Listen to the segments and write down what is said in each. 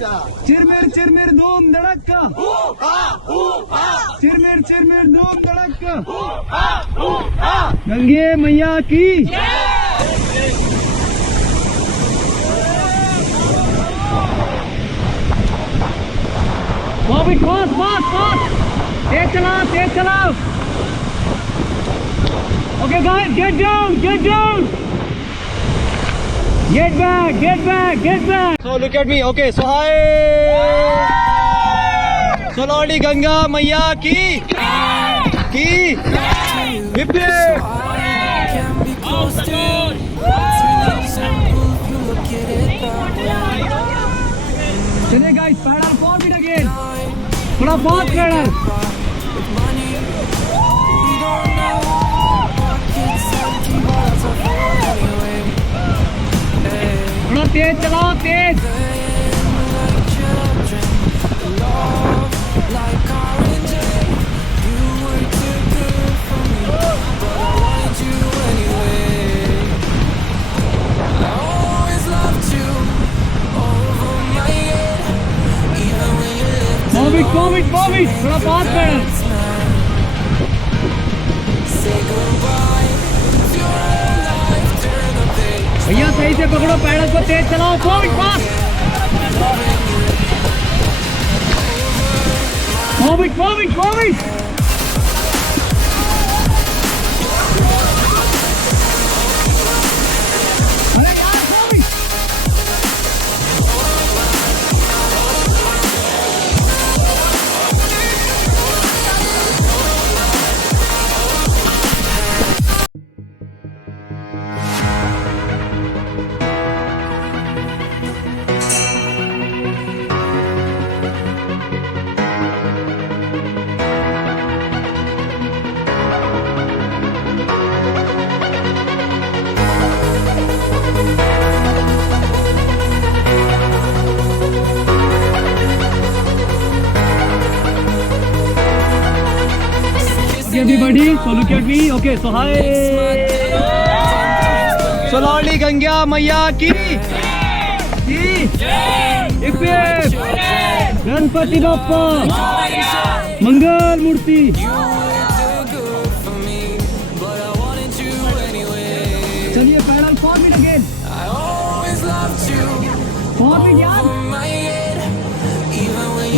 चिरमिर चिरमिर धूम धड़का, चिरमिर चिरमिर धूम धड़का, गंगे मैया की। बॉबी क्रॉस पास पास, तेज चलाओ। Okay guys, get down. Get back. So look at me. Okay, so hi. So Lordy Ganga Maiya ki. Hip hip. चलिए guys, pedal forward again. थोड़ा fast pedal. थोड़ा तेज चलाओ, तेज। Move it, थोड़ा पास कर। भैया सही से पकड़ो, पैडल को तेज चलाओ, move it fast, move it। अरे यार move it। Everybody, so look at me. Okay, so hi. So Lordy Ganga Maiya ki. Ganpati Bappa मंगल मूर्ति। चलिए पैडल फॉरवर्ड अगेन, फॉरवर्ड यार,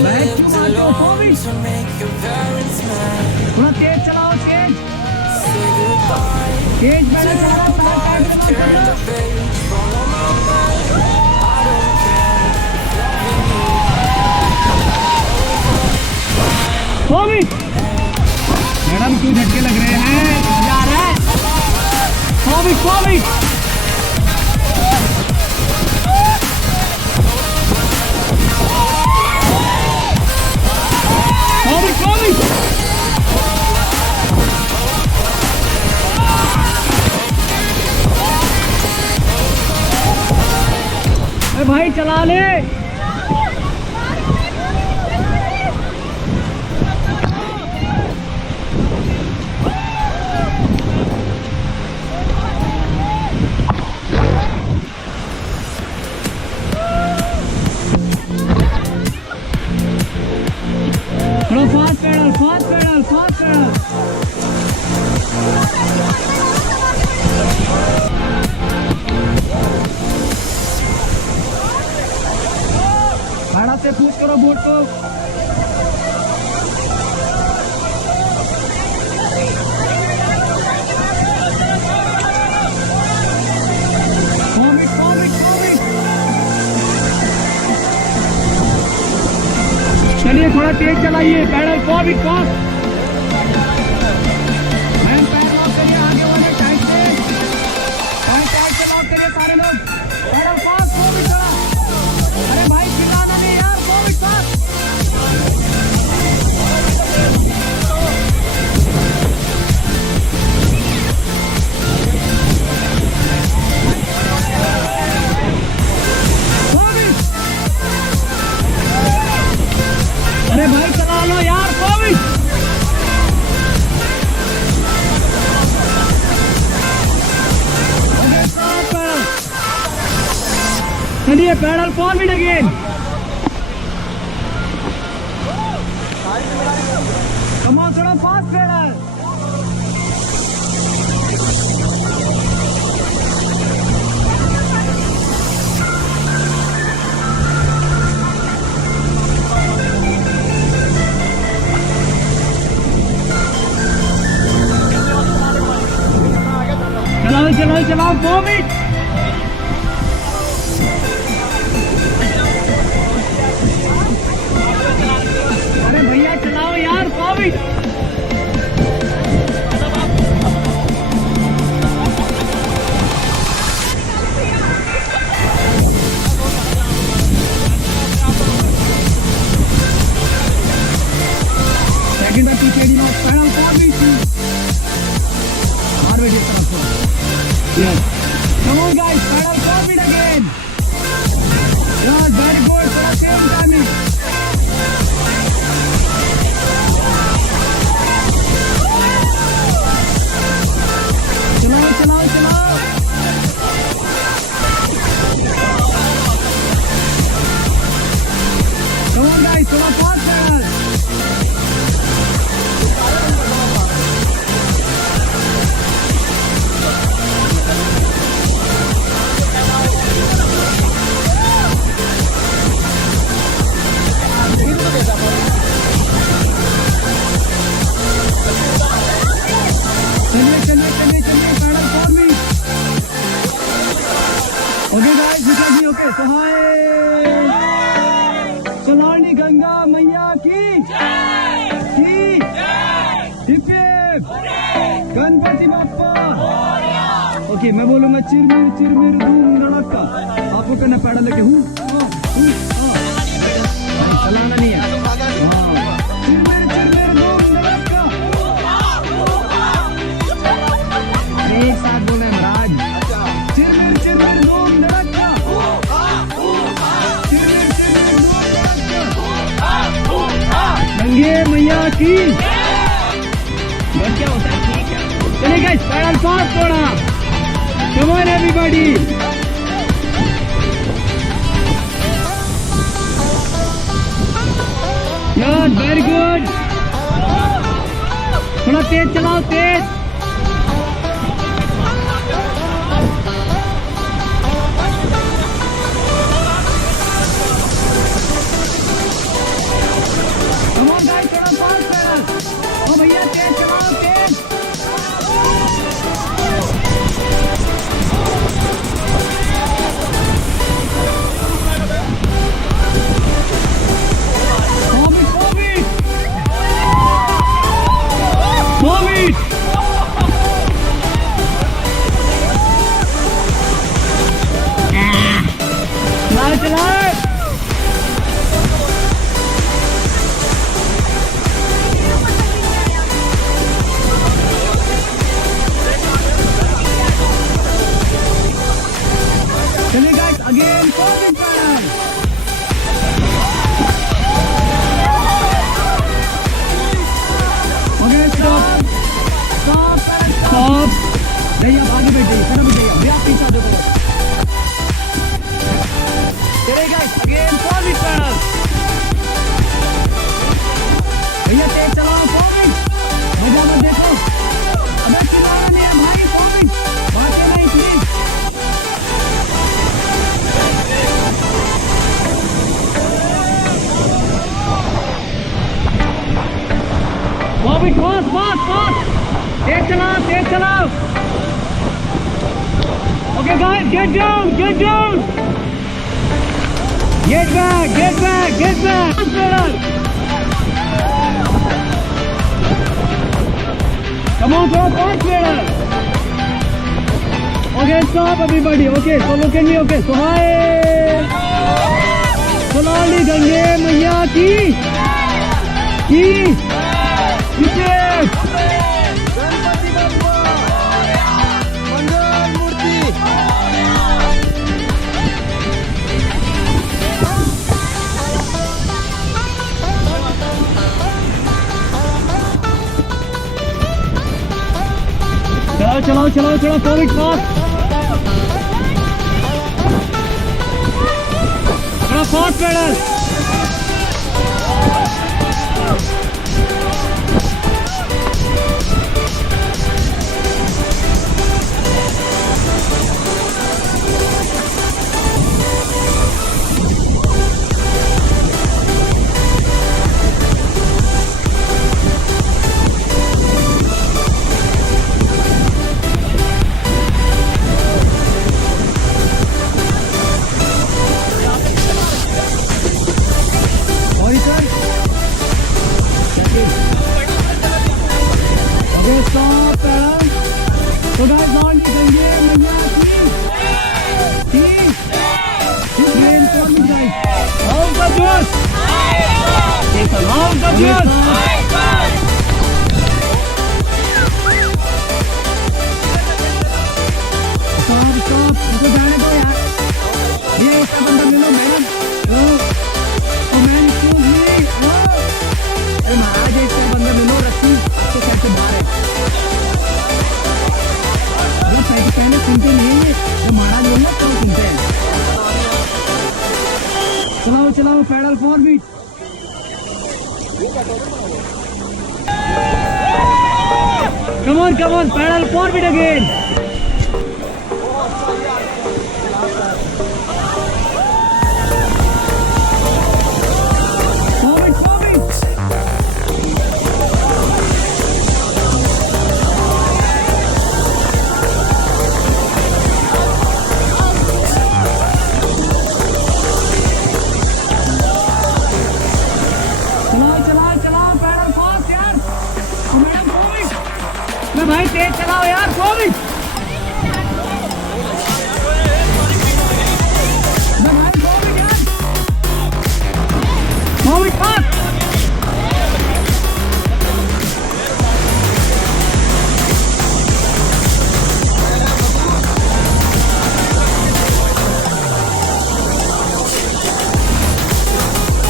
मैं क्यों मारता हूँ फॉरवर्ड। थोड़ा तेज चलाओ, तेज पैडल चलाओ, मैडम क्यों झटके लग रहे हैं, मजा आ रहा है। फॉरवर्ड भाई चला ले। थोड़ा फास्ट पैडल। भाड़ा से पूछ करो बोट को। चलिए थोड़ा तेज चलाइए, पैडल फॉरवर्ड फास्ट। मैम पैर लॉक करिए, आगे वाले टाइट से लॉक करिए सारे लोग। पैडल फास्ट, फॉरवर्ड चला। अरे भाई चिल्लाना नहीं यार, फॉरवर्ड फास्ट। अरे भाई चला लो यार, फॉरवर्ड। चलिए पैडल फॉरवर्ड अगेन। चलाओ चलाओ 4 मिनट। अरे भैया चलाओ यार 4 minute. Second by 230 knots, pedal 4 minutes. Harvard is also. Yes. Come on guys, pedal 4 feet again. Yes, very good. For the same timing. चलाओ चलाओ चलाओ। Come on guys, थोड़ा fast pedal. Okay guys, this is me. Okay, so hi. Salani Ganga Maiya ki jai. Hip hip. Ganpati Bappa. Okay, मैं बोलूँगा चिरमिर चिरमिर धूम धड़का। आपको करना pedal लेके हूँ। चलाना नहीं है। चिरमिर चिरमिर धूम धड़का। एक साथ बोल रहे हैं महाराज। चिरमिर चिरमिर धूम धड़का। चिरमिर चिरमिर धूम धड़का। गंगे मैया की। और क्या होता है? ठीक है। चलिए गाइस, पैडल फास्ट थोड़ा। Come on everybody. Yes, very good. थोड़ा तेज चलाओ, तेज। Come on guys, थोड़ा फास्ट पैडल। ओ भैया तेज चलाओ, तेज। चलिए guys, again forward pedal. Okay stop stop stop. नहीं आप आगे बैठ जाइए, फिर अभी जाइए, भैया पीछे आ जाओ। चलिए गाइस, अगेन फॉरवर्ड पैडल। भैया तेज चलाओ, फॉरवर्ड। मजा मत देखो। अबे चिल्लाना नहीं है भाई, फॉरवर्ड। भागे नहीं please. Bobby, fast, fast, fast. Teज चलाओ. Okay, guys, get down. Get back. Fast pedal. Come on, throw fast pedal. Okay, stop everybody. Okay, so look at me. Okay, so hi. Salani Gange Maiya ki. Ganpati Bappa मंगल मूर्ति। चलाओ थोड़ा forward fast. थोड़ा fast pedal. मुझे जाने दो यार। ये इसका बंदा ले लो मैडम। Ma'am excuse me. अरे महाराज इसका बंदा ले लो, रस्सी आपके साइड से बाहर है। जो कहने सुनते नहीं है, जो महाराज बोलो तो सुनते हैं। चलाओ चलाओ pedal for beat. Come on, pedal forward again. Forward. चलाओ पैडल फास्ट यार। Madam forward। मैं भाई तेज चलाओ यार, forward। मैं भाई forward यार, forward fast।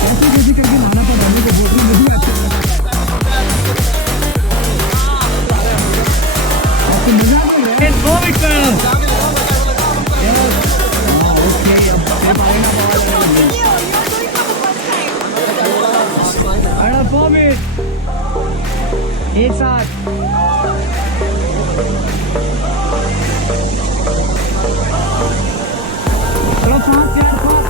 ऐसे करके माना पड़ा मुझे बोतल में भी अच्छा मजा आ रहा है। कोविड का ओके, अब आएगा बॉल। कोविड एक साथ चलो फास्ट यार, फास्ट।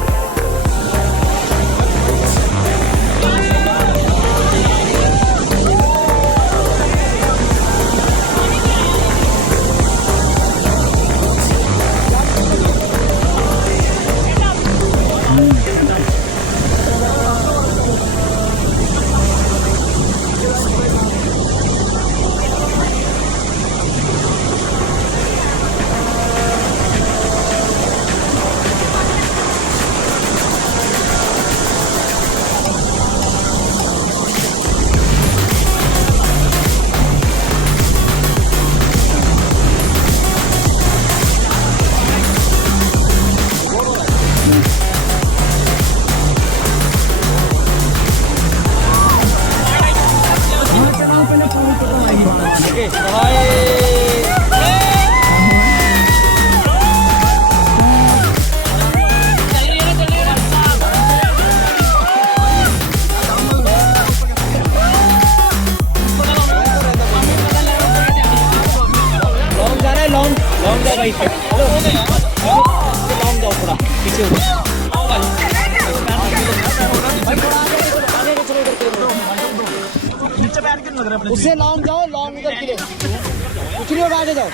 उससे लॉन्ग जाओ, लॉन्ग उधर के लिए कुछ नहीं होगा, आगे जाओ।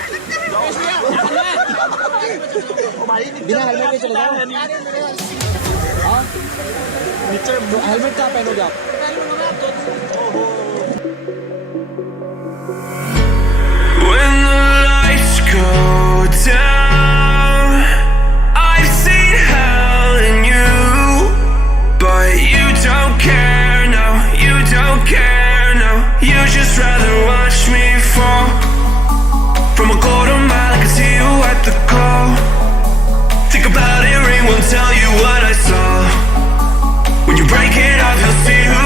बिना हेलमेट के चले जाओ। हाँ तो हेलमेट क्या पहनोगे आप? When the lights go down, I've seen hell in you, but you don't care, no, you don't care, no. You just rather watch me fall from a quarter mile. I can see you at the call. Think about it, rain won't tell you what I saw. When you break it off, you'll see who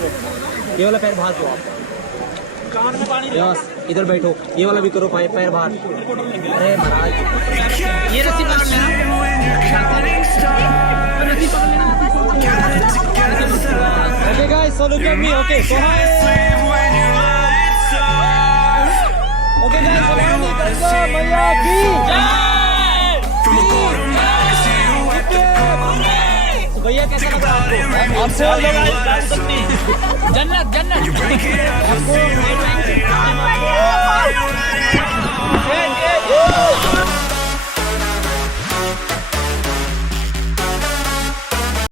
ये वाला पैर बाहर करो yes इधर बैठो ये वाला भी करो पैर बाहर अरे महाराज ये रस्सी पकड़ लेना okay guys so look at me okay so hi okay guys so मैया की भैया कैसा लग रहा है आपको? जन्नत जन्नत आपको